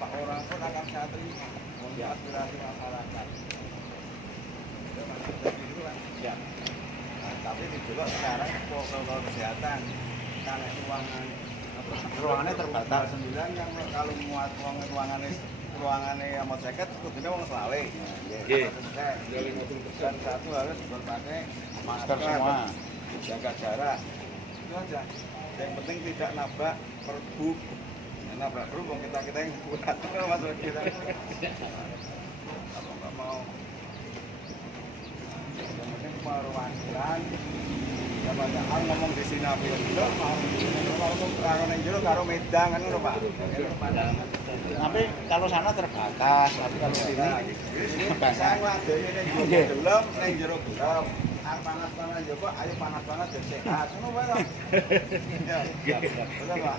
apa orang pun akan saya terima untuk aspirasi masyarakat. Itu masih begitu kan? Ya. Nah, tapi juga sekarang protokol kesehatan karena ruangannya terbatas 9 yang kalau muat ruangannya mau ceket kudune wong selawe. Dan satu harus berpakai masker semua, jaga jarak. Itu aja. Yang penting tidak nabrak perbu. Nabrak perbu kita yang buat masuk kita. Kalau nggak mau yang penting perwakilan ya padahal ngomong di sini apa yang itu mau karo ning jero karo Medan kan ngono Pak. Tapi kalau sana terbatas, tapi kalau sini saya ngladeni ning gelem ning jero gelem. Panas-panas ya Pak, ayo panas-panas jadi sehat. Ngono wae loh. Ya. Betul Pak.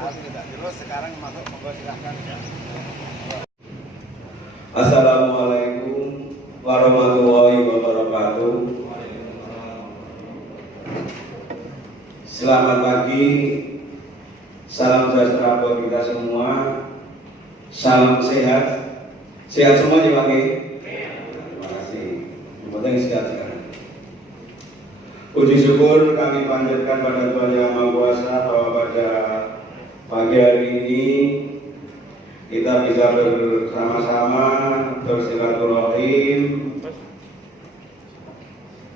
Tapi tidak jelas sekarang masuk monggo silakan. Assalamualaikum warahmatullahi wabarakatuh. Selamat pagi, salam sejahtera buat kita semua, salam sehat, sehat semua ya Pak. Terima kasih. Yang penting sehat sekarang. Puji syukur kami panjatkan pada Tuhan Yang Maha Kuasa bahwa pada pagi hari ini kita bisa bersama-sama bersilaturahim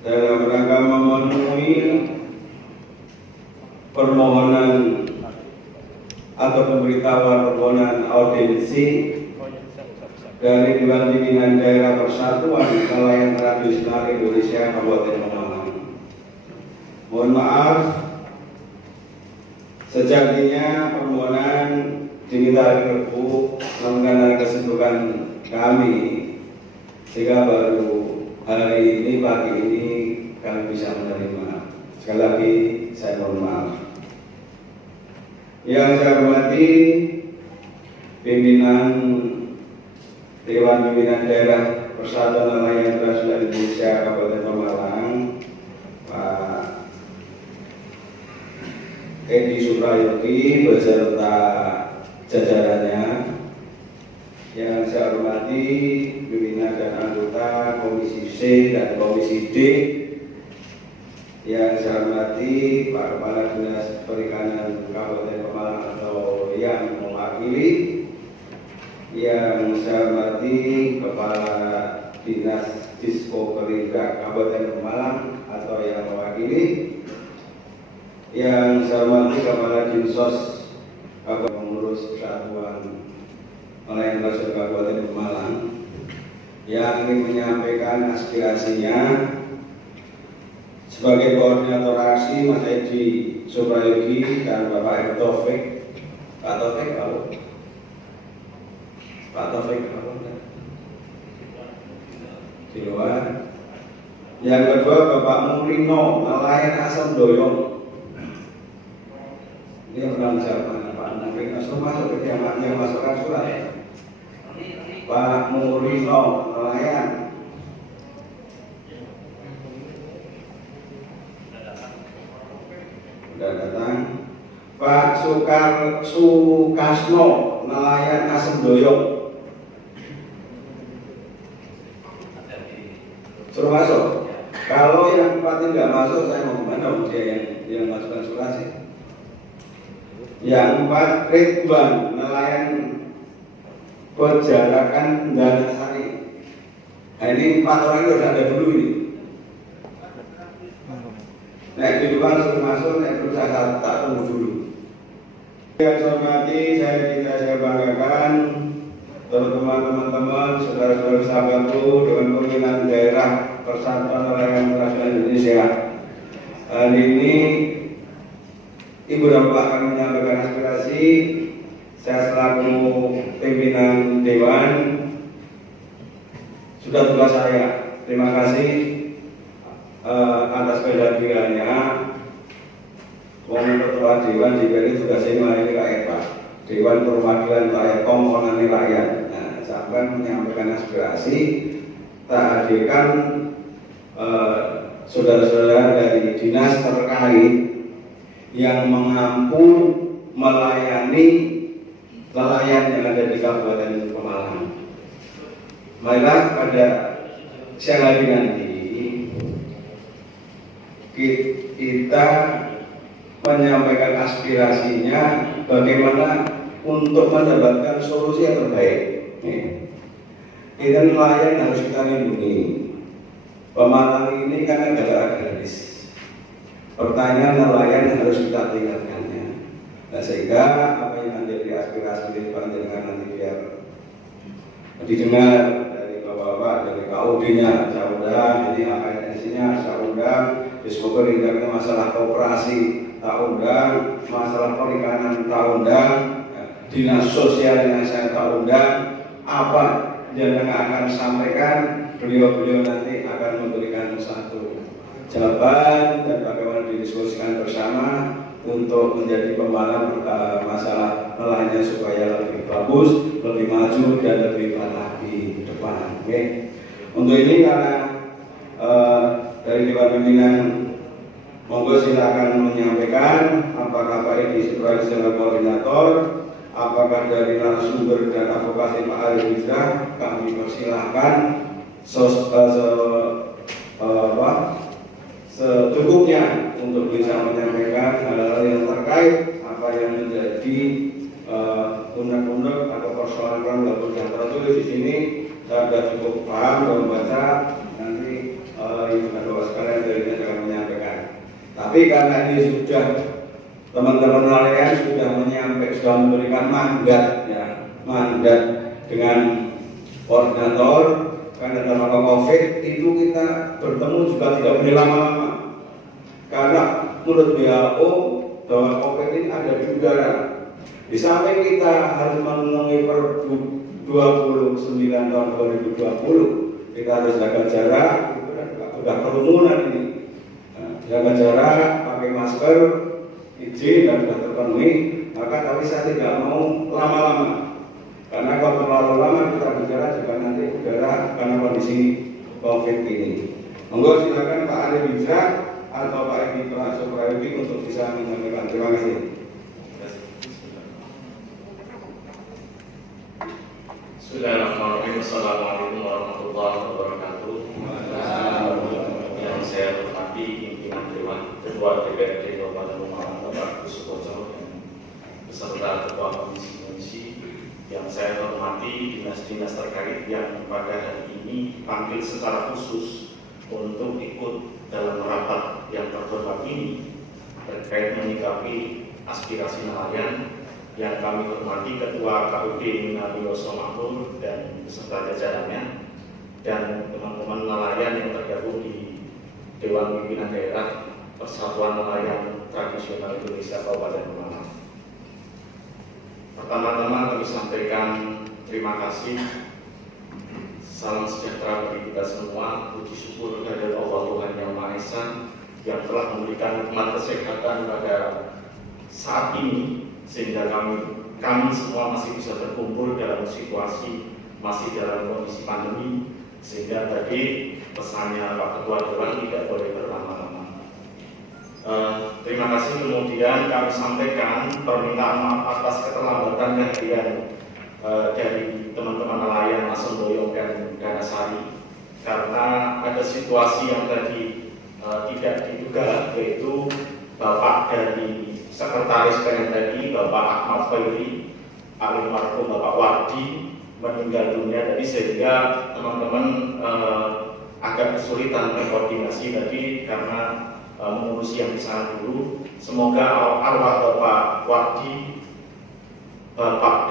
dalam rangka memenuhi permohonan atau pemberitahuan permohonan audiensi dari Dewan Pimpinan Daerah Persatuan Nelayan Tradisional Indonesia Kabupaten Pemalang. Mohon maaf, sejatinya permohonan diminta hari Rabu, namun karena kesibukan kami sehingga baru hari ini pagi ini kami bisa menerima. Sekali lagi saya mohon maaf. Yang saya hormati pimpinan Dewan Pimpinan Daerah Persatuan Nelayan Tradisional Indonesia Kabupaten Pemalang, Pak Edi Suprayogi beserta jajarannya. Yang saya hormati pimpinan dan anggota Komisi C dan Komisi D. Yang saya hormati Pak Kepala Dinas Perikanan Kabupaten Pemalang atau yang mewakili. Yang saya hormati Kepala Dinas Diskoperida Kabupaten Pemalang atau yang mewakili. Yang saya hormati Kepala Dinsos Kabupaten Pengurus Persatuan Nelayan Tradisional Kabupaten Pemalang yang ingin menyampaikan aspirasinya sebagai koordinator aksi Mas Edi Suprayogi dan Bapak Erick Taufik. Pak Taufik kalau Pak Taufik kalau di luar. Yang kedua Bapak Murino Nelayan Asam Doyong. Ini orang siapa? Pak Murino masuk ke yang masukkan surat. Pak Murino Nelayan. Sudah datang. Pak Sukasno Nelayan Asem Doyong. Suruh masuk. Kalau yang empat ini nggak masuk, saya mau kemana? Dia yang masukkan surat sih. Yang empat Ridwan Nelayan Penjarakan Danasari. Nah ini 4 orang itu sudah ada dulu ini. Naik di depan suruh masuk, naik terus saya tak tunggu dulu. Yang saya hormati, saya banggakan teman-teman, saudara-saudara sahabatku dengan pimpinan daerah Persatuan Nelayan Tradisional Indonesia. Hari ini Ibu dan Bapak akan menyampaikan aspirasi. Saya selaku pimpinan Dewan sudah tugas saya. Terima kasih atas kehadirannya. Wong ketua Dewan diberi tugas ini melayani rakyat Pak. Dewan Perwakilan Rakyat Komponen Rakyat. Nah, saya akan menyampaikan aspirasi. Tak hadirkan saudara-saudara dari dinas terkait yang mampu melayani nelayan yang ada di Kabupaten Pemalang. Marilah pada siang hari nanti kita menyampaikan aspirasinya bagaimana untuk mendapatkan solusi yang terbaik. Kita nelayan harus kita lindungi. Pemalang ini kan negara agraris. Pertanyaan nelayan harus kita tingkatkannya. Nah, sehingga apa yang menjadi aspirasi dari panjenengan nanti biar didengar dari bapak-bapak, dari KUD-nya, saya undang, jadi APNS-nya saya undang, semoga tingkatnya masalah koperasi, tak undang, masalah perikanan tak undang, dinas sosialnya saya tak undang, apa yang akan sampaikan, beliau-beliau nanti akan memberikan satu jawaban dan bagaimana didiskusikan bersama untuk menjadi pembalap masalah nelayannya supaya lebih bagus, lebih maju dan lebih baik lagi ke depan. Untuk ini karena dari Dewan Pimpinan monggo silakan menyampaikan apakah Pak Edi sebagai koordinator, apakah dari narasumber dan advokasi Pak Arif Rizka, kami persilahkan secukupnya untuk bisa menyampaikan hal-hal yang terkait apa yang menjadi undang-undang atau persoalan walaupun yang tertulis di sini. Saya sudah cukup paham dan membaca, nanti ibu dan bapak sekalian dari akan menyampaikan. Tapi karena ini sudah teman-teman nelayan sudah menyampaikan, sudah memberikan mandat, ya, mandat dengan koordinator. Karena dalam COVID itu kita bertemu juga tidak boleh lama-lama. Karena menurut WHO bahwa COVID ini ada di udara. Di samping kita harus memenuhi per 29 tahun 2020, kita harus jaga jarak, sudah kerumunan ini. Jaga jarak, pakai masker, izin dan sudah terpenuhi. Maka tapi saya tidak mau lama-lama. Karena kalau terlalu lama kita bicara juga nanti udara karena kondisi COVID ini. Monggo silakan Pak Arif Rizka atau Pak Edi Prasoprayogi untuk bisa menyampaikan. Terima kasih. Bismillahirrahmanirrahim. Assalamualaikum warahmatullahi wabarakatuh. Yang saya hormati pimpinan Dewan Ketua DPRD Kabupaten Pemalang Bapak Gus Sukoco beserta Ketua Komisi yang saya hormati dinas-dinas terkait yang pada hari ini dipanggil secara khusus untuk ikut dalam rapat yang terhormat ini terkait menyikapi aspirasi nelayan yang kami hormati Ketua KUD Minarioso Makmur dan beserta jajarannya dan teman-teman nelayan yang tergabung di Dewan Pimpinan Daerah Persatuan Nelayan Tradisional Indonesia Kabupaten Pemalang. Pertama-tama kami sampaikan terima kasih, salam sejahtera bagi kita semua, puji syukur kepada Allah Tuhan Yang Maha Esa yang telah memberikan nikmat kesehatan pada saat ini sehingga kami semua masih bisa berkumpul dalam situasi masih dalam kondisi pandemi, sehingga tadi pesannya Pak Ketua Dewan tidak boleh berlama-lama. Terima kasih. Kemudian kami sampaikan permintaan maaf atas keterlambatan kehadiran dari teman-teman nelayan Assemboyong dan Danasari karena ada situasi yang tadi tidak diduga, yaitu Bapak dari Sekretaris PNTI Bapak Ahmad Khairi almarhum Bapak Wardi meninggal dunia tadi, sehingga teman-teman agak kesulitan berkoordinasi tadi karena mengurusi yang di sana dulu. Semoga arwah Bapak Wardi, Bapak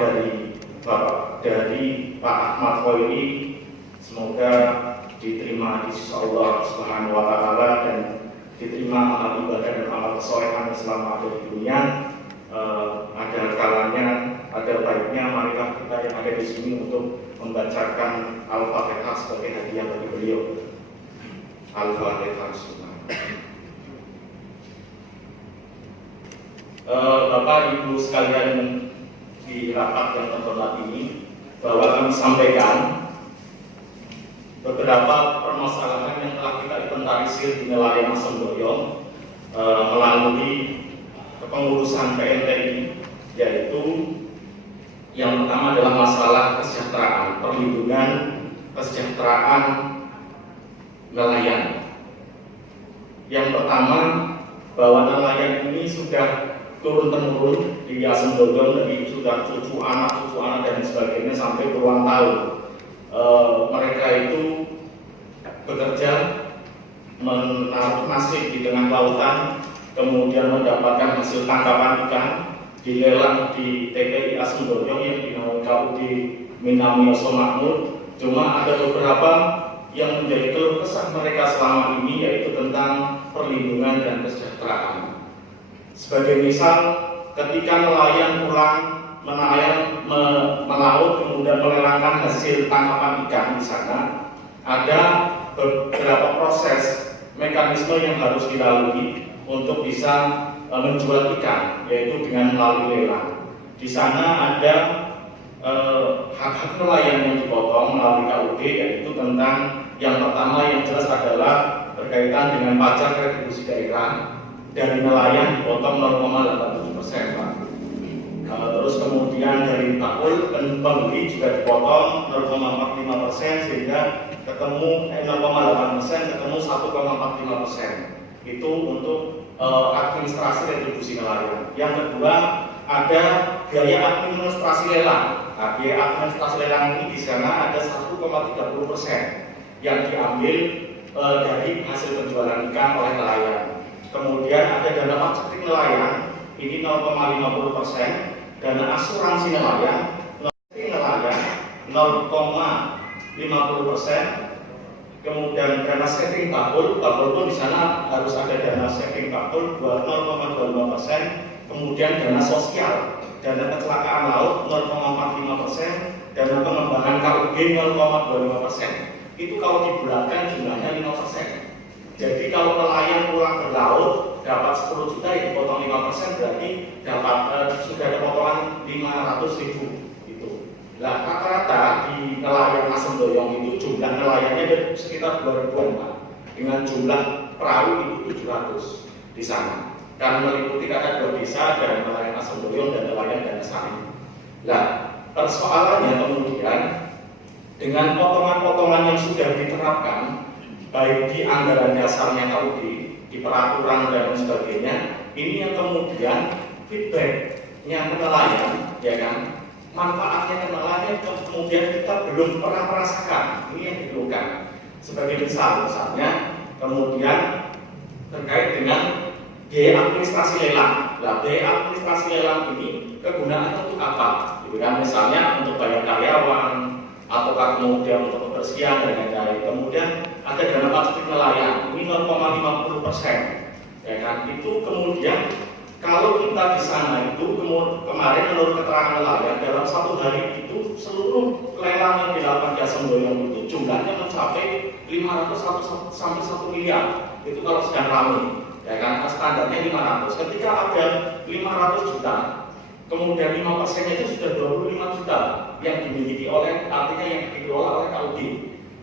dari Pak Ahmad Khairi, semoga diterima di sisi Allah Subhanahu wa Ta'ala dan diterima amal ibadah dan amal kesolehan selama ada di dunia. Ada kalanya, ada baiknya marilah kita yang ada di sini untuk membacakan Al-Fatihah sebagai hadiah bagi beliau. Al-Fatihah. Bapak Ibu sekalian di rapat yang terhormat ini, bahwa kami sampaikan beberapa permasalahan yang telah kita inventarisir di nelayan Assemboyong melalui kepengurusan PNTI, yaitu Yang pertama adalah masalah kesejahteraan, perlindungan kesejahteraan nelayan. Yang pertama, bahwa nelayan ini sudah turun-temurun di Asem Dodong, dari sudah cucu anak dan sebagainya sampai puluhan tahun. Mereka itu bekerja menaruh nasib di tengah lautan, kemudian mendapatkan hasil tangkapan ikan, dilelang di TPI Asem Dodong yang dinaungi KUD Minamioso Makmur. Cuma ada beberapa yang menjadi keluh kesah mereka selama ini, yaitu tentang perlindungan dan kesejahteraan. Sebagai misal, ketika nelayan pulang melaut kemudian melelangkan hasil tangkapan ikan di sana, ada beberapa proses mekanisme yang harus dilalui untuk bisa menjual ikan, yaitu dengan melalui lelang. Di sana ada hak-hak nelayan yang dipotong melalui KUD, yaitu tentang yang pertama yang jelas adalah berkaitan dengan pajak retribusi daerah dari nelayan dipotong 0,87%, Pak. Terus kemudian dari bakul pembeli juga dipotong 0,45%, sehingga ketemu 0,8% ketemu 1,45%. Itu untuk administrasi retribusi nelayan. Yang kedua, ada biaya administrasi lelang. Nah, biaya administrasi lelang ini di sana ada 1,30% yang diambil dari hasil penjualan ikan oleh nelayan. Kemudian ada dana marketing nelayan, ini 0,50%, dana asuransi nelayan, 0,50%, kemudian dana saving bakul pun di sana harus ada dana saving bakul 0,25%, kemudian dana sosial, dana kecelakaan laut 0,45%, dana pengembangan KUD 0,25%. Itu kalau dibulatkan jumlahnya 5%. Jadi kalau nelayan pulang berlaut dapat 10 juta, ya dipotong 5%, berarti dapat sudah ada potongan 500.000 itu. Nah, rata-rata di nelayan Asem Doyong itu jumlah nelayannya ada sekitar 2.000-an, Pak. Dengan jumlah perahu itu 700 di sana. Dan meliputi ada 2 desa, dan nelayan Asem Doyong dan nelayan Danasari. Nah, persoalannya kemudian dengan potongan-potongan yang sudah diterapkan, baik di anggaran dasarnya KUD, di peraturan dan sebagainya, ini yang kemudian feedbacknya ke nelayan, ya kan, manfaatnya ke nelayan kemudian kita belum pernah merasakan. Ini yang diperlukan. Sebagai misalnya, kemudian terkait dengan biaya administrasi lelang. Nah, biaya administrasi lelang ini kegunaannya untuk apa? Gitu kan? Misalnya untuk bayar karyawan, ataukah kemudian untuk kebersihan dan lain-lain. Kemudian ada dana marketing nelayan, ini 0,50%, ya kan. Itu kemudian kalau kita di sana itu kemarin menurut keterangan nelayan, dalam 1 hari itu seluruh lelang yang dilakukan di Asem Doyong itu jumlahnya mencapai 500 sampai 1 miliar. Itu kalau sedang ramai, ya kan. Standarnya 500. Ketika ada 500 juta, kemudian 5%-nya itu sudah 25 juta yang dimiliki oleh, artinya yang dikelola oleh KUD,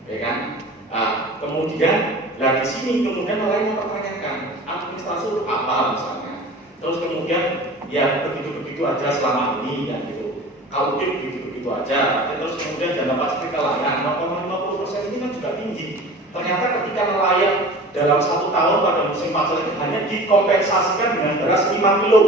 ya kan. Nah, kemudian, di sini kemudian nelayan mempertanyakan administrasi untuk apa misalnya. Terus kemudian ya begitu-begitu aja selama ini, dan gitu. KUD begitu-begitu aja. Terus kemudian dana pasti nelayan 0,50% ini kan juga tinggi. Ternyata ketika nelayan dalam 1 tahun pada musim pacar itu hanya dikompensasikan dengan beras 5 kilo.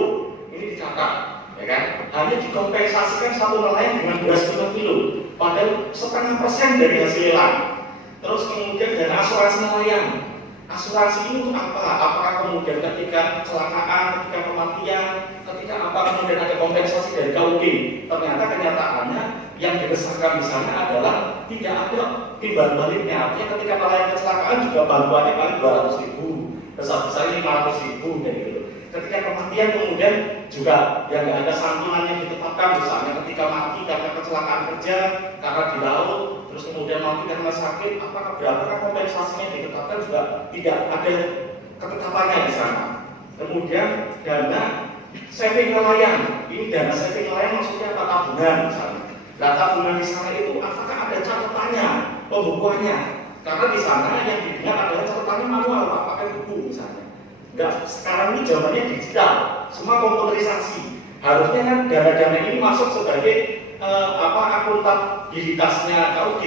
Ini dicatat, ya kan? Hanya dikompensasikan satu nelayan dengan beras 5 kilo, padahal 0,5% dari hasil lelang. Terus kemudian dana asuransi nelayan. Asuransi ini untuk apa? Apakah kemudian ketika kecelakaan, ketika kematian, ketika apa kemudian ada kompensasi dari KUD? Ternyata kenyataannya yang dibesarkan di sana adalah tidak ada timbal baliknya. Artinya ketika nelayan kecelakaan juga bantuannya paling 200.000, besar-besarnya 500.000, dan gitu. Ketika kematian kemudian juga yang nggak ada santunan yang ditetapkan, misalnya ketika mati karena kecelakaan kerja, karena di laut, terus kemudian mati karena sakit, apakah berapakah kompensasinya ditetapkan, juga tidak ada ketetapannya di sana. Kemudian dana saving nelayan, ini dana saving nelayan maksudnya apa? Tabungan misalnya. Nah, tabungan di sana itu apakah ada catatannya, pembukuannya? Karena di sana yang didengar adalah catatannya manual, Pak, pakai buku misalnya. Enggak, sekarang ini zamannya digital, semua komputerisasi. Harusnya kan dana-dana ini masuk sebagai akuntabilitasnya KUD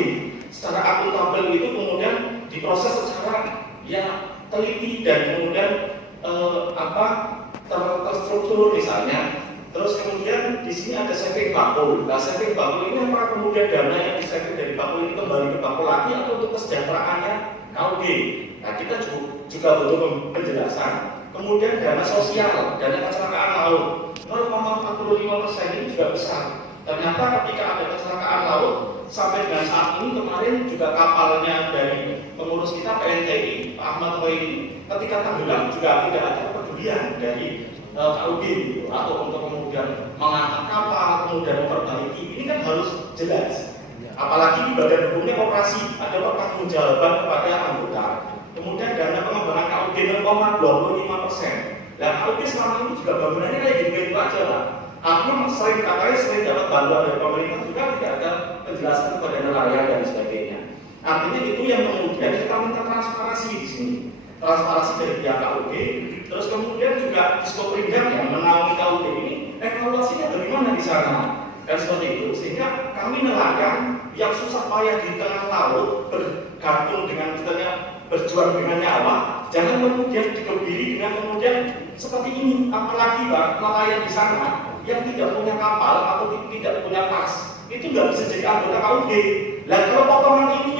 secara akuntabel itu kemudian diproses secara ya teliti dan kemudian terstruktur misalnya. Terus kemudian di sini ada saving bakul. Nah, saving bakul ini apa kemudian dana yang disaving dari bakul ini kembali ke bakul lagi atau untuk kesejahteraannya KUD? Nah, kita juga butuh penjelasan. Kemudian dana sosial, dana kecelakaan laut 0,45% ini juga besar. Ternyata ketika ada kecelakaan laut sampai dengan saat ini kemarin juga kapalnya dari pengurus kita PNTI Pak Ahmad Khoiri ketika tenggelam juga tidak ada kepedulian dari KUD atau untuk kemudian mengangkat kapal, kemudian memperbaiki. Ini kan harus jelas. Apalagi di badan hukumnya operasi ada pertanggungjawaban kepada anggota. Kemudian dana pengembangan KUD 0,25%. Dan KUD selama ini juga bangunannya kayak gitu aja lah. Artinya sering dapat bantuan dari pemerintah juga tidak ada penjelasan kepada nelayan dan sebagainya. Artinya itu yang kemudian kita minta transparansi di sini. Transparansi dari pihak KUD. Terus kemudian juga Diskoperindak yang menaungi KUD ini evaluasinya bagaimana di sana dan seperti itu. Sehingga kami nelayan yang susah payah di tengah laut bergantung dengan misalnya berjuang dengan nyawa, jangan kemudian dikebiri dengan kemudian seperti ini. Apalagi Pak, nelayan di sana yang tidak punya kapal atau tidak punya tas itu nggak bisa jadi anggota KUD. Nah, kalau potongan ini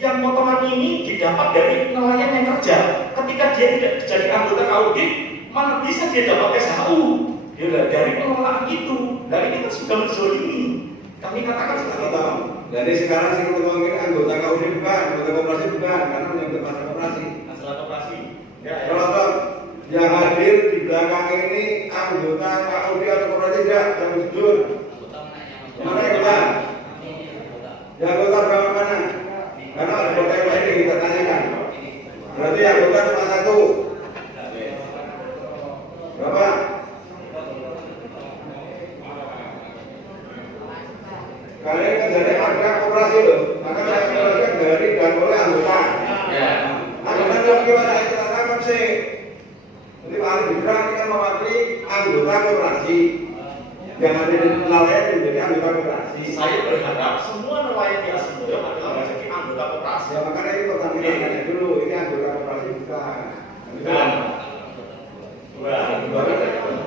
yang potongan ini didapat dari nelayan yang kerja, ketika dia tidak jadi anggota KUD, mana bisa dia dapat SHU? Ya, dari pengelolaan itu. Nah, ini kan sudah menzolimi. Kami katakan seperti itu. Jadi sekarang sih ngomongin anggota KUD bukan, anggota koperasi bukan, karena menyangkut masalah koperasi. Masalah koperasi. Ya. Kalau yang hadir di belakang ini anggota KUD atau koperasi tidak, yang jujur. Mana yang bukan? Yang anggota berapa mana? Karena ada anggota yang lain yang kita tanyakan. Berarti anggota cuma satu. Berapa? Kalian kan dari ada koperasi loh, maka saya jelaskan dari dan oleh anggota. Ya. Anggota itu gimana itu tangkap sih? Jadi Pak Ali Bidra ini kan mewakili anggota koperasi yang ada di nelayan menjadi anggota koperasi. Saya berharap semua nelayan di Asimboyo adalah menjadi anggota koperasi. Ya makanya ini pertanyaannya dulu, ini anggota koperasi bukan.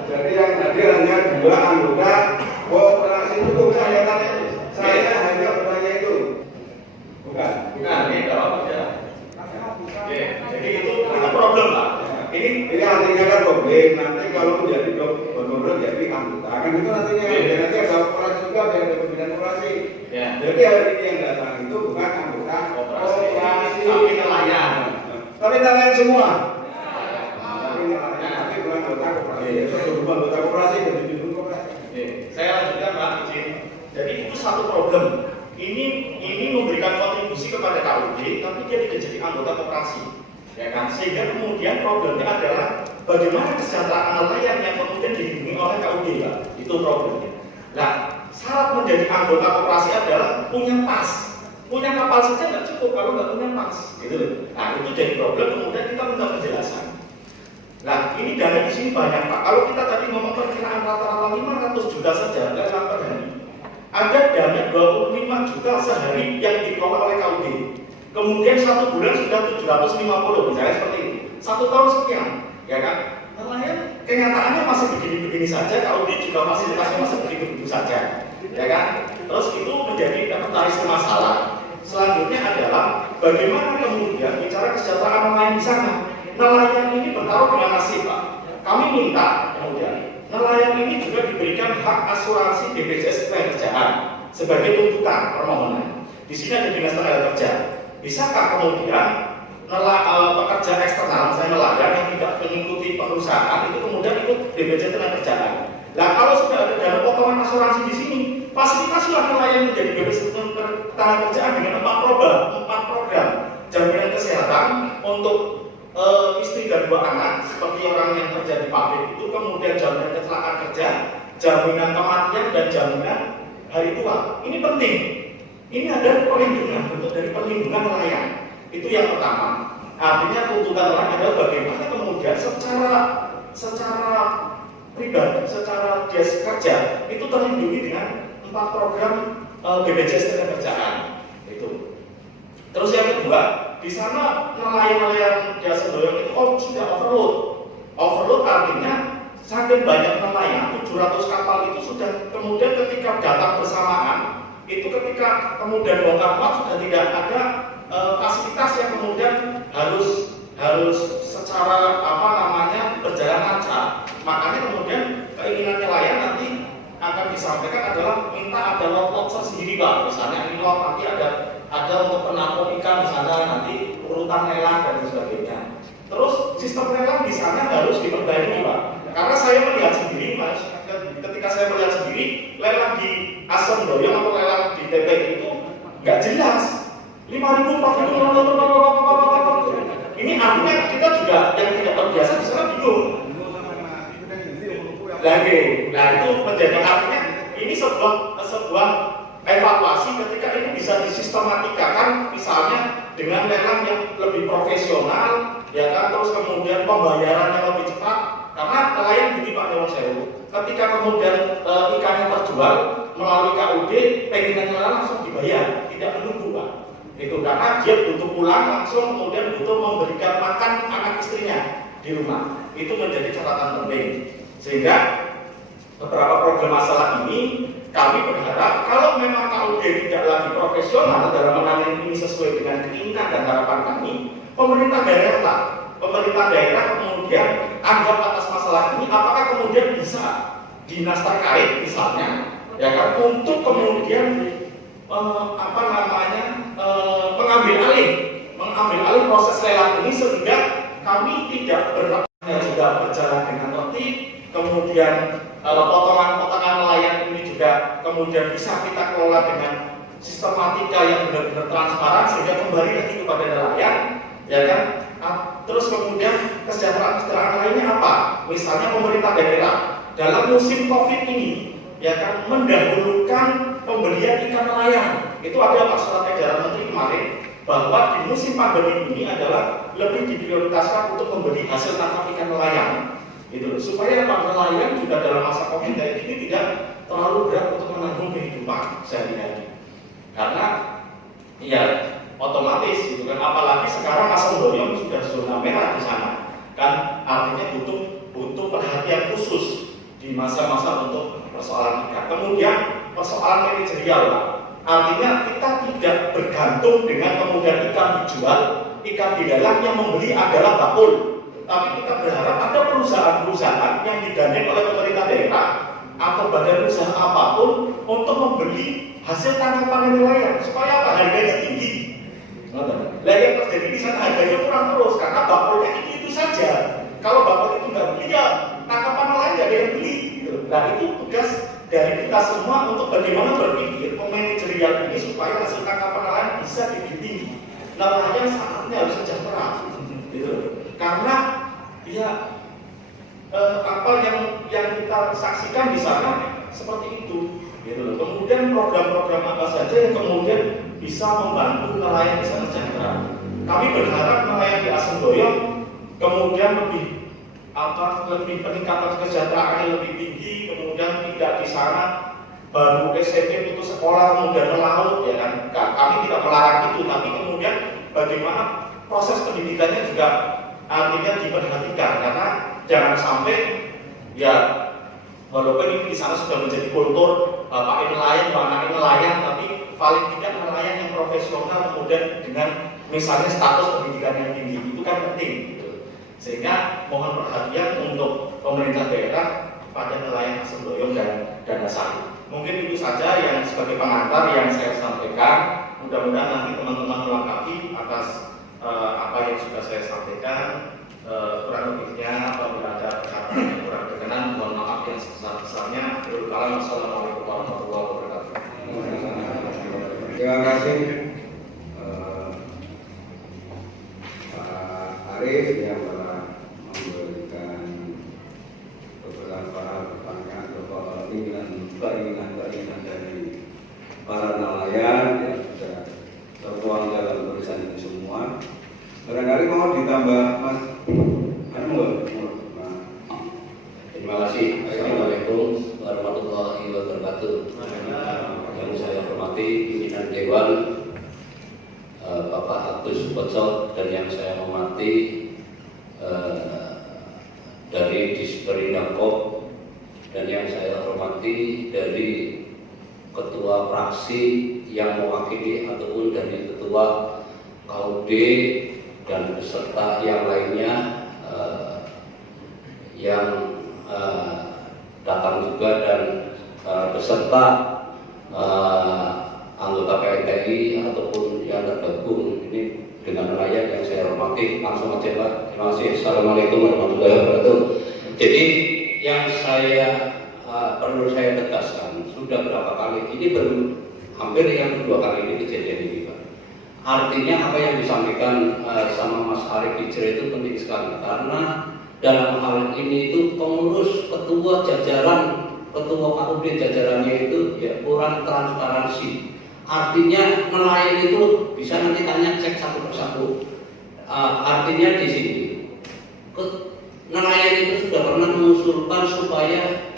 Jadi yang hadir hanya dua anggota koperasi itu saya tanya. Saya hanya bertanya itu. Bukan. Ini kalau ya. Jadi itu problem Pak. Ini artinya kan problem. Nanti kalau menjadi benar-benar jadi anggota, kan itu nantinya nanti ada koperasi juga, ada pembinaan koperasi. Ya. Jadi hari ini yang datang itu bukan anggota koperasi, tapi nelayan. Tapi nelayan semua. Tapi nelayan, tapi bukan anggota koperasi. Bukan anggota koperasi, jadi judul koperasi. Saya lanjutkan Pak izin. Jadi itu satu problem. Ini memberikan kontribusi kepada KUD, tapi dia tidak jadi anggota koperasi, ya kan? Sehingga kemudian problemnya adalah bagaimana kesejahteraan nelayan yang kemudian dilindungi oleh KUD, Pak. Itu problemnya. Nah, syarat menjadi anggota koperasi adalah punya pas. Punya kapal saja nggak cukup kalau nggak punya pas, gitu loh. Nah, itu jadi problem. Kemudian kita minta penjelasan. Nah, ini dana di sini banyak Pak. Kalau kita tadi ngomong perkiraan rata-rata 500 juta saja, nggak per hari. Ada dana 25 juta sehari yang dikelola oleh KUD. Kemudian satu bulan sudah 750, misalnya seperti itu. 1 tahun sekian, ya kan? Nelayan kenyataannya masih begini-begini saja, KUD juga fasilitasnya masih begitu-begitu saja, ya kan? Terus itu menjadi inventarisme masalah. Selanjutnya adalah bagaimana kemudian bicara kesejahteraan nelayan di sana. Nelayan ini bertaruh dengan nasib, Pak. Kami minta kemudian nelayan ini juga diberikan hak asuransi BPJS Ketenagakerjaan sebagai tuntutan permohonan. Di sini ada dinas tenaga kerja. Bisakah kemudian pekerja eksternal, misalnya nelayan yang tidak mengikuti perusahaan itu kemudian ikut BPJS Ketenagakerjaan? Nah, kalau sudah ada dana potongan asuransi di sini, fasilitasilah nelayan menjadi BPJS Ketenagakerjaan dengan 4 program jaminan kesehatan untuk istri dan 2 anak seperti orang yang kerja di pabrik itu, kemudian jaminan kecelakaan kerja, jaminan kematian dan jaminan hari tua. Ini penting. Ini ada perlindungan, bentuk dari perlindungan nelayan. Itu yang pertama. Artinya tuntutan nelayan adalah bagaimana kemudian secara pribadi, secara dia kerja itu terlindungi dengan 4 program BPJS Ketenagakerjaan itu. Terus yang kedua, di sana nelayan-nelayan di Asendoyong itu sudah overload. Overload artinya saking banyak nelayan, 700 kapal itu sudah kemudian ketika datang bersamaan, itu ketika kemudian bongkar muat sudah tidak ada fasilitas yang kemudian harus secara berjalan lancar. Makanya kemudian keinginan nelayan nanti akan disampaikan adalah minta ada lot tersendiri Pak. Misalnya ini lot nanti ada untuk penampung ikan di sana, nanti urutan lelang dan sebagainya. Terus sistem lelang di sana harus diperbaiki Pak. Karena saya melihat sendiri Mas, ketika saya melihat sendiri lelang di Asendoyong atau lelang di TPI itu nggak jelas. 5.000, 4.000, ini artinya kita juga yang tidak terbiasa di sana bingung. Nah itu menjadi artinya ini sebuah evaluasi ketika ini bisa disistematikan, misalnya dengan lelang yang lebih profesional, ya kan, terus kemudian pembayaran yang lebih cepat. Karena nelayan gini Pak Dewan Sewu, ketika kemudian ikannya terjual melalui KUD, pengennya langsung dibayar, tidak menunggu Pak. Itu karena dia butuh pulang langsung, kemudian butuh memberikan makan anak istrinya di rumah. Itu menjadi catatan penting. Sehingga beberapa program masalah ini kami berharap kalau memang KUD tidak lagi profesional dalam menangani ini sesuai dengan keinginan dan harapan kami, pemerintah daerah kemudian anggap atas masalah ini, apakah kemudian bisa dinas terkait misalnya, ya kan, untuk kemudian mengambil alih proses lelang ini sehingga kami tidak berjalan dengan tertib, kemudian potongan-potongan nelayan ini juga kemudian bisa kita kelola dengan sistematika yang benar-benar transparan sehingga kembali lagi kepada nelayan, ya kan. Terus kemudian kesejahteraan lainnya apa? Misalnya pemerintah daerah dalam musim COVID ini, ya kan, mendahulukan pembelian ikan nelayan. Itu ada Pak Surat Edaran Menteri kemarin bahwa di musim pandemi ini adalah lebih diprioritaskan untuk membeli hasil tangkap ikan nelayan. Itu supaya para nelayan juga dalam masa COVID ini tidak terlalu berat untuk menanggung kehidupan sehari-hari. Karena ya otomatis gitu kan, apalagi sekarang Asendoyong sudah zona merah di sana. Kan artinya butuh perhatian khusus di masa-masa untuk persoalan ikan. Kemudian persoalan manajerial Pak. Artinya kita tidak bergantung dengan kemudian ikan dijual, ikan dilelang yang membeli adalah bakul. Tapi kita berharap ada perusahaan-perusahaan yang didanai oleh pemerintah daerah atau badan usaha apapun untuk membeli hasil tangkapan nelayan supaya apa? Harganya tinggi. Nah yang terjadi di sana harganya kurang terus karena bakulnya itu saja. Kalau bakul itu nggak beli ya tangkapan nelayan nggak ada yang beli. Nah itu tugas dari kita semua untuk bagaimana berpikir memanajerial ini supaya hasil tangkapan nelayan bisa tinggi. Nelayan saatnya harus sejahtera, gitu. Karena ya apa yang kita saksikan di sana seperti itu, gitu. Kemudian program-program apa saja yang kemudian bisa membantu nelayan bisa sejahtera. Kami berharap nelayan di Asendoyong kemudian lebih peningkatan kesejahteraan yang lebih tinggi, kemudian tidak di sana baru SMP putus sekolah kemudian melaut, ya kan. Kami tidak melarang itu, tapi kemudian bagaimana proses pendidikannya juga artinya diperhatikan, karena jangan sampai ya walaupun ini di sana sudah menjadi kultur bapak nelayan, anak nelayan, tapi paling tidak nelayan yang profesional kemudian dengan misalnya status pendidikan yang tinggi itu kan penting. Sehingga mohon perhatian untuk pemerintah daerah pada nelayan Asendoyong dan Danasari. Mungkin itu saja yang sebagai pengantar yang saya sampaikan. Mudah-mudahan nanti teman-teman melengkapi atas apa yang sudah saya sampaikan. Kurang lebihnya apabila ada perkataan yang kurang berkenan, mohon maaf yang sebesar-besarnya. Wassalamualaikum warahmatullahi wabarakatuh. Terima kasih Pak Arif yang memberikan beberapa pertanyaan atau keinginan dari para nelayan yang sudah tertuang dalam tulisan itu semua. Barangkali mau ditambah Mas. Terima kasih. Assalamualaikum warahmatullahi wabarakatuh. Bocot dan yang saya hormati dari Disperindakob dan yang saya hormati dari ketua fraksi yang mewakili ataupun dari ketua KUD dan beserta yang lainnya yang datang juga dan beserta anggota PNTI ataupun yang tergabung ini dengan nelayan yang saya hormati. Langsung aja Pak. Terima kasih. Assalamualaikum warahmatullahi wabarakatuh. Jadi yang perlu saya tegaskan, sudah berapa kali ini baru hampir yang kedua kali ini kejadian ini Pak. Artinya apa yang disampaikan sama Mas Arief Hijrah itu penting sekali, karena dalam hal ini itu pengurus ketua jajaran, ketua KUD jajarannya itu ya kurang transparansi. Artinya nelayan itu bisa nanti tanya cek satu persatu. Artinya di sini nelayan itu sudah pernah mengusulkan supaya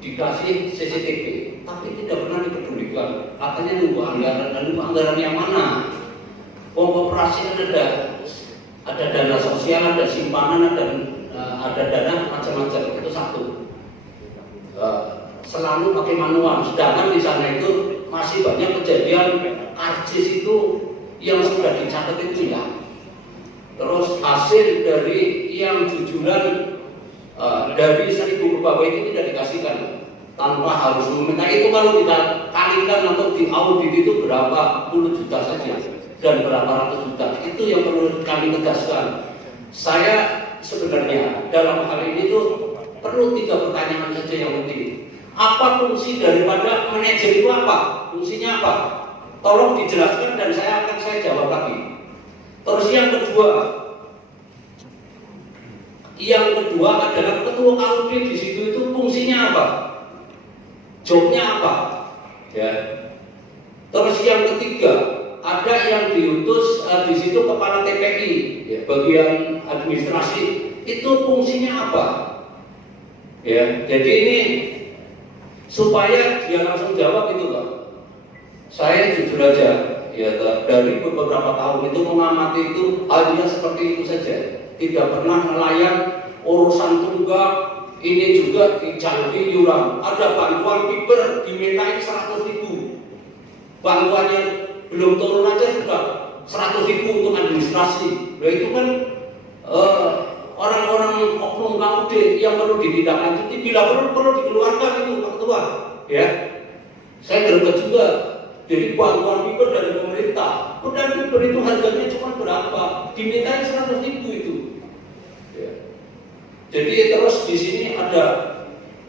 dikasih CCTV, tapi tidak pernah dipedulikan. Katanya nunggu anggaran, dan nunggu anggaran yang mana? Operasi kan ada dana sosial, ada simpanan, ada dana macam-macam. Itu satu. Selalu pakai manual. Sedangkan di sana itu masih banyak kejadian karcis itu yang sudah dicatat itu ya. Terus hasil dari yang jujuran dari 1.000 pegawai itu tidak dikasihkan tanpa harus meminta. Itu kalau kita kalikan atau diaudit itu berapa puluh juta saja dan berapa ratus juta. Itu yang perlu kami tegaskan. Saya sebenarnya dalam hal ini tuh perlu 3 pertanyaan saja yang penting. Apa fungsi daripada manajer itu apa? Fungsinya apa? Tolong dijelaskan dan saya jawab lagi. Terus yang kedua adalah ketua KUD di situ itu fungsinya apa? Jobnya apa? Ya. Terus yang ketiga, ada yang diutus di situ kepala TPI, ya, bagian administrasi, itu fungsinya apa? Ya, jadi ini supaya dia langsung jawab itu Pak. Saya jujur aja, ya dari beberapa tahun itu mengamati itu hanya seperti itu saja. Tidak pernah nelayan urusan tunggak, ini juga dijangki iuran. Ada bantuan fiber dimintain 100.000. Bantuannya belum turun aja sudah 100.000 untuk administrasi. Nah itu kan orang-orang oknum KUD yang perlu ditindaklanjuti, bila perlu dikeluarkan itu Pak Ketua. Ya, saya greget juga. Jadi bantuan fiber dari pemerintah, udah fiber itu harganya cuma berapa? Dimintain 100.000 itu. Ya. Jadi terus di sini ada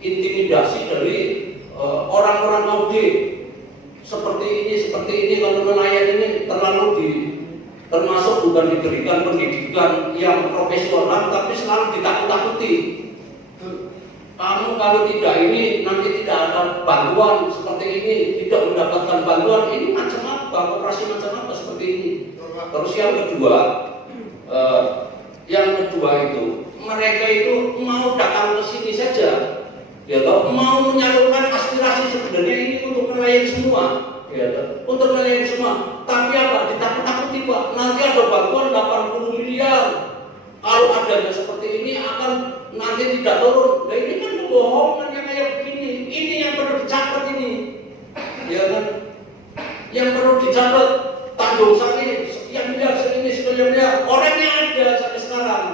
intimidasi dari orang-orang KUD seperti ini kalau nelayan ini termasuk bukan diberikan pendidikan yang profesional, tapi selalu ditakut-takuti. Kamu kalau tidak ini nanti tidak ada bantuan seperti ini, tidak mendapatkan bantuan ini macam apa, operasi macam apa seperti ini. Terus yang kedua itu mereka itu mau datang ke sini saja, ya toh, mau menyalurkan aspirasi sebenarnya ini untuk nelayan semua, ya toh, untuk nelayan semua. Tapi apa? Ditakut-takuti Pak. Nanti ada bantuan 80 miliar. Kalau adanya seperti ini akan nanti tidak turun. Nah ini kan kebohongan yang kayak begini. Ini yang perlu dicatat ini, ya kan? Yang perlu dicatat. Tanjung Sari sekian miliar, sekian miliar. Orangnya ada sampai sekarang.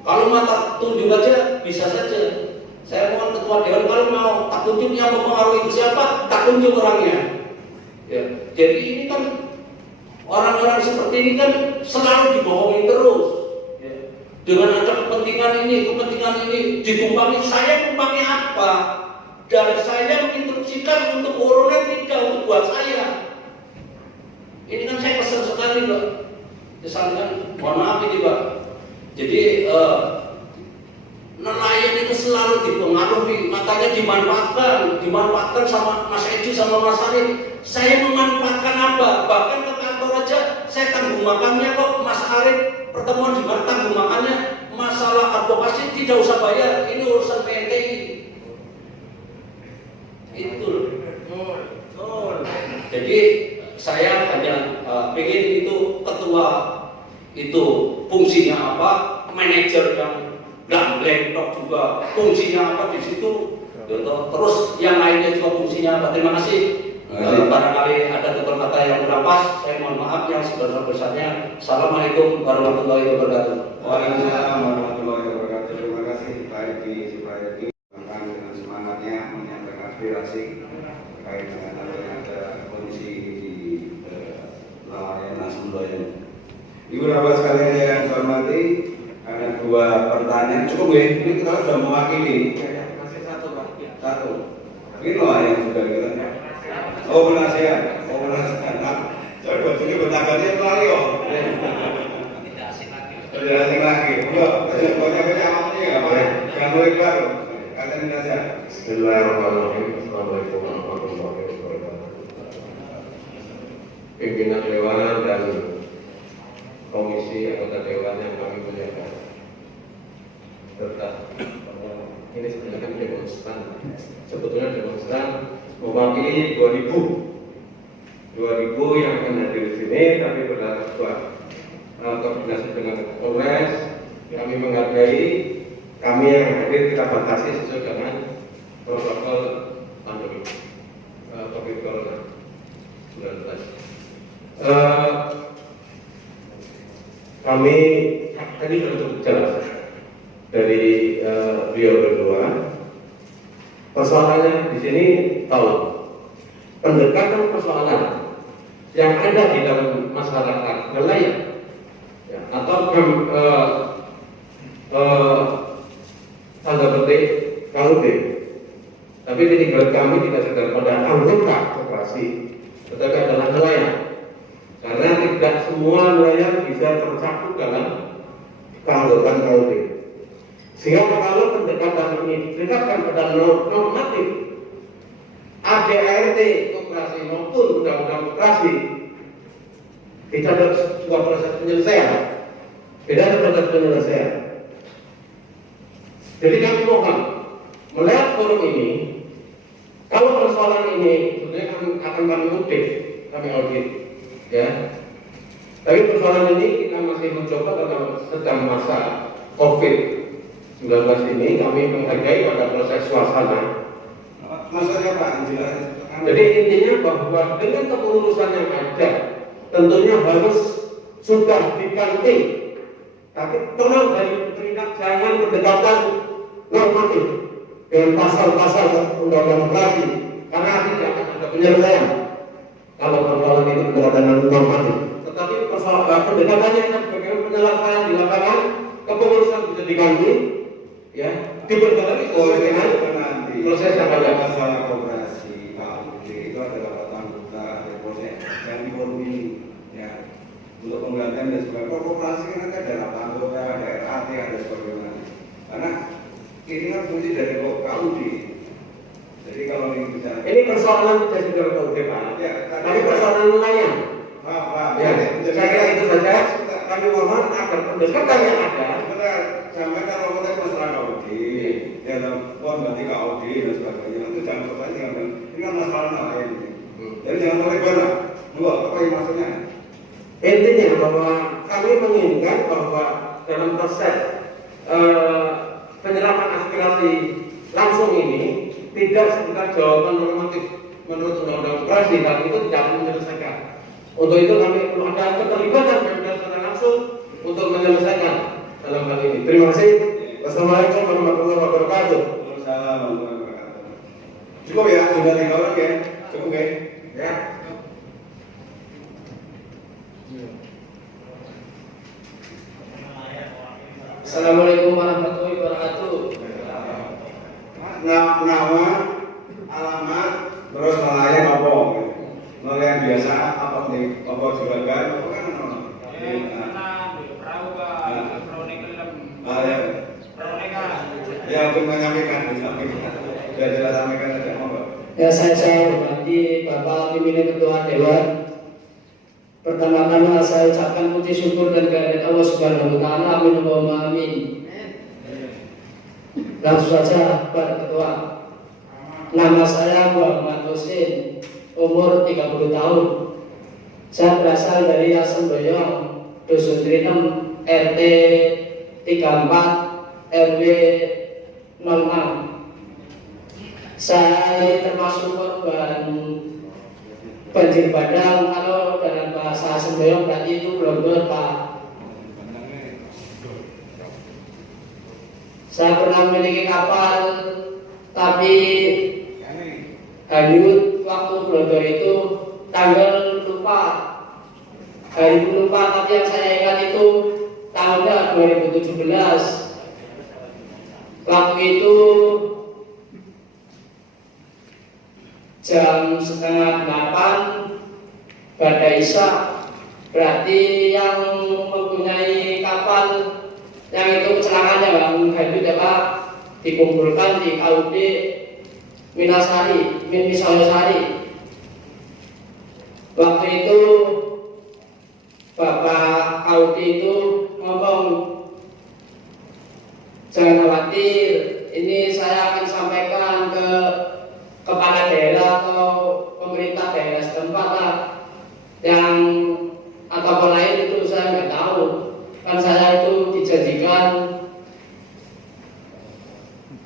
Kalau mata tunjuk aja bisa saja. Saya mohon ketua dewan kalau mau tak tunjuk yang mempengaruhi itu siapa, tak tunjuk orangnya. Ya. Jadi ini kan orang-orang seperti ini kan selalu dibohongin terus. Ya. Dengan ada kepentingan ini ditumpangi. Saya tumpangi apa? Dan saya menginstruksikan untuk coronet tidak untuk buat saya. Ini kan saya pesan sekali Pak. Misalkan, mohon maaf ini Pak. Jadi nelayan itu selalu dipengaruhi, makanya dimanfaatkan sama Mas Eji sama Mas Arief. Saya memanfaatkan apa? Bahkan ke kantor aja saya tanggung makannya kok. Mas Arief pertemuan di mana tanggung makannya, masalah advokasi tidak usah bayar, ini urusan PNTI. Itu. Jadi saya hanya ingin itu ketua itu fungsinya apa, manajer yang gambling juga fungsinya apa di situ, terus yang lainnya juga fungsinya apa. Terima kasih. Barangkali ada tutur kata yang kurang pas, saya mohon maaf yang sebesar-besarnya. Assalamualaikum warahmatullahi wabarakatuh. Waalaikumsalam warahmatullahi wabarakatuh. Terima kasih Pak Edi Suprayadi dengan semangatnya menyampaikan aspirasi terkait dengan ada kondisi di nelayan Nasrullah. Ibu Bapak sekalian yang saya hormati, ada dua pertanyaan. Cukup ya, ini kita sudah mewakili. Masih satu Pak. Satu. Ini nelayan sudah kita. Oh penasihat, Nah, saya buat ini bertanggalnya pelari oh. Tidak asing lagi. Tidak asing lagi. Enggak, banyak amatnya ya Pak. Jangan boleh baru. Kalian penasihat. Bismillahirrahmanirrahim. Assalamualaikum warahmatullahi wabarakatuh. Pimpinan Dewan dan komisi anggota Dewan yang kami muliakan, serta ini sebenarnya kan demonstran. Sebetulnya demonstran mewakili 2000 yang akan hadir di sini, tapi berdasarkan koordinasi dengan Polres, kami menghargai kami yang hadir kita batasi sesuai dengan protokol pandemi COVID-19. Kami tadi sudah cukup jelas dari beliau berdua. Persoalannya di sini tahu pendekatan persoalan yang ada di dalam masyarakat nelayan ya, atau tanda petik KUB. Tapi titik kami tidak sedar pada anggota koperasi, tetapi adalah nelayan. Karena tidak semua nelayan bisa tercakup dalam keanggotaan KUB. Sehingga kalau pendekatan ini didekatkan pada normatif ADART koperasi maupun undang-undang koperasi, tidak ada sebuah proses penyelesaian. Beda ada proses penyelesaian. Jadi kami mohon melihat forum ini, kalau persoalan ini sebenarnya akan kami audit, ya. Tapi persoalan ini kita masih mencoba karena sedang masa COVID-19 ini, kami menghargai pada proses suasana. Maksudnya Pak, jelas. Jadi intinya bahwa dengan kepengurusan yang ada, tentunya harus sudah diganti. Tapi tolong dari pemerintah jangan pendekatan normatif dengan pasal-pasal undang-undang koperasi, karena tidak akan ada penyelesaian kalau persoalan itu pendekatan normatif. Tetapi persoalan pendekatannya yang bagaimana penyelesaian di lapangan, kepengurusan bisa diganti, ya, diperbarui sesuai dengan proses yang ada. Masalah koperasi KUB itu adalah anggota proses yang di forum ini, ya, untuk penggantian dan sebagainya. Koperasi kan ada anggota, ada RAT, ada sebagainya. Karena ini kan fungsi dari KUB. Jadi kalau ini bisa. Ini persoalan tidak sekedar KUB Pak, Ya, tapi persoalan nelayan. Pak, Ya, saya kira itu saja. Kami mohon agar pendekatan yang ada. Sebentar, sampai kalau kita masalah KUB, ya, ganti KUB dan sebagainya, itu jangan pertanyaan. Ini kan masalah lain. Jadi jangan sampai banyak. Dua, apa yang maksudnya? Intinya bahwa kami menginginkan bahwa dalam proses penyerapan aspirasi langsung ini tidak sekedar jawaban normatif menurut undang-undang koperasi, dan itu tidak akan menyelesaikan. Untuk itu kami perlu ada keterlibatan Pemda secara langsung untuk menyelesaikan dalam hal ini. Terima kasih. Wassalamualaikum warahmatullahi wabarakatuh. Waalaikumsalam warahmatullahi wabarakatuh. Cukup ya, sudah 3 orang ya? Cukup ya? Ya. Assalamualaikum warahmatullahi wabarakatuh. Nama, alamat, terus nelayan apa? Nelayan biasa apa nih? Apa juragan? Apa kan? Ya, untuk menyampaikan, sudah jelas sampaikan saja, Pak. Ya, saya hormati Bapak pimpinan Ketua Dewan. Pertama-tama saya ucapkan puji syukur dan kehadirat Allah Subhanahu wa taala. Amin wa amin. Langsung saja Pak Ketua. Nama saya Muhammad Husin, umur 30 tahun. Saya berasal dari Asemboyong, Dusun Trinem, RT 34, RW 06. Saya termasuk korban banjir bandang. Kalau dalam bahasa Semboyong berarti itu blogger, Pak. Saya pernah memiliki kapal, tapi hanyut waktu blogger itu. Tanggal lupa, hari lupa, tapi yang saya ingat itu tahunnya 2017. Waktu itu jam 7:30 badai Isya. Berarti yang mempunyai kapal yang itu kecelakaannya Bang Habib ya Pak, dikumpulkan di KUD Misalosari. Waktu itu Bapak KUD itu ngomong, jangan khawatir, ini saya akan sampaikan ke kepala daerah atau pemerintah daerah setempat lah, yang atau lain itu saya nggak tahu. Kan saya itu dijanjikan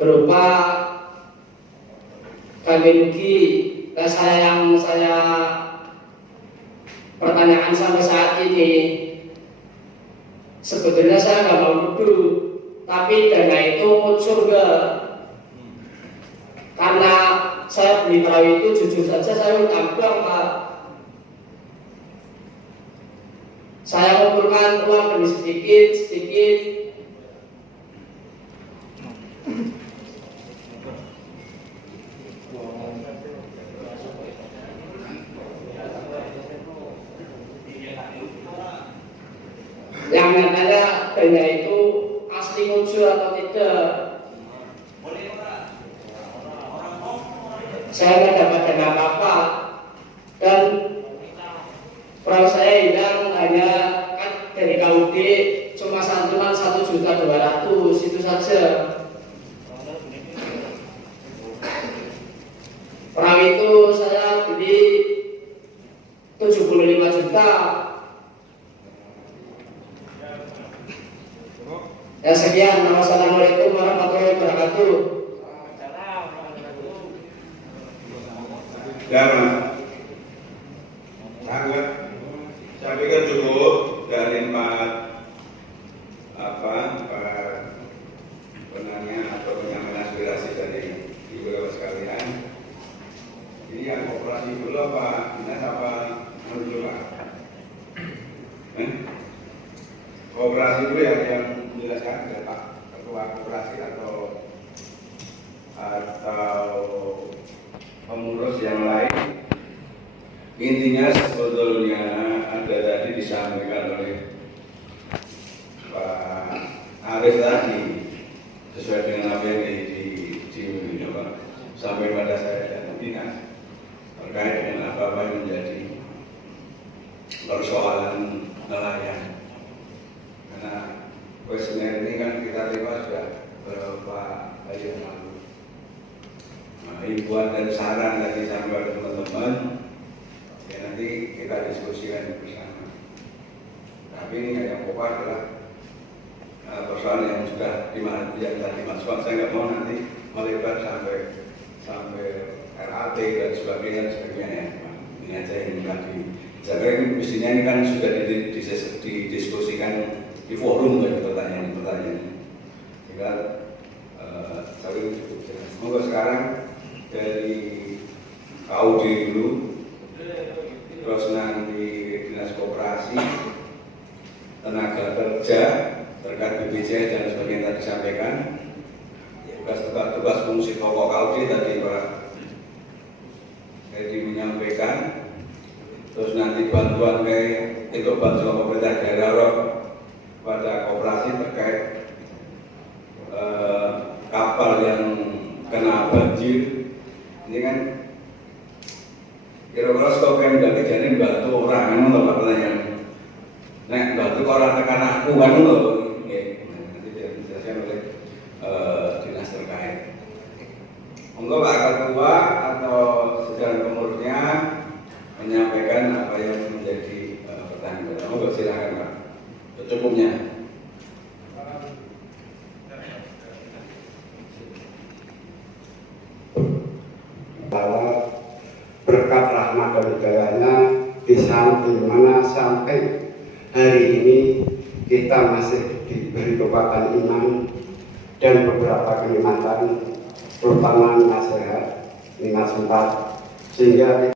berupa ganti rugi. Nah, saya pertanyaan sampai saat ini, sebetulnya saya nggak mau nuduh, tapi dana itu muncul nggak? Karena saya beli perahu itu jujur saja saya utang bank Pak. Saya kumpulkan uang demi sedikit. Yang namanya dana itu asli muncul atau tidak, saya nggak dapat dana apa-apa, dan perahu saya hilang hanya kan dari KUD cuma santunan 1.200.000 itu saja. Perahu itu saya beli 75 juta. Ya sekian, wassalamualaikum warahmatullahi wabarakatuh. Dan sangat, saya pikir cukup dari empat penanya atau penyampaian aspirasi dari ibu bapak sekalian. Ini yang operasi dulu apa dinas apa dulu Pak? Operasi dulu yang menjelaskan dari Pak Ketua Koperasi atau pengurus yang lain. Intinya sebetulnya ada tadi disampaikan oleh Pak Arif tadi, sesuai dengan apa yang sampai pada saya dan dinas terkait dengan apa yang menjadi persoalan nelayan. Karena kuesioner ini kan kita terima sudah beberapa hari yang lalu. Nah, himbauan dan saran dari sampai teman-teman ya nanti kita diskusikan bersama. Tapi ini yang pokok adalah persoalan yang sudah yang tadi masukkan. Saya nggak mau nanti melebar sampai RAT dan sebagainya ya. Ini aja yang tadi. Saya kira ini mestinya ini kan sudah didiskusikan di forum dari pertanyaan. Tinggal saya cukup jelas. Semoga sekarang dari KUD dulu, terus nanti dinas koperasi, tenaga kerja terkait BPJS dan sebagainya tadi disampaikan, tugas fungsi pokok KUD tadi Pak Edi menyampaikan, terus nanti bantuan itu bantuan pemerintah daerah pada koperasi terkait kapal yang kena banjir. Ini kan kira-kira stok yang tidak kejadian bantu orang kan untuk pertanyaan. Nek bantu orang tekan aku kan untuk nanti dijelaskan oleh dinas terkait. Monggo Pak Ketua atau sedang pengurusnya menyampaikan apa yang menjadi pertanyaan. Monggo silakan Pak. Cukupnya. Bahwa berkat rahmat dan hidayahnya di mana sampai hari ini kita masih diberi kekuatan iman dan beberapa kenikmatan, terutama nasihat, nikmat sempat, sehingga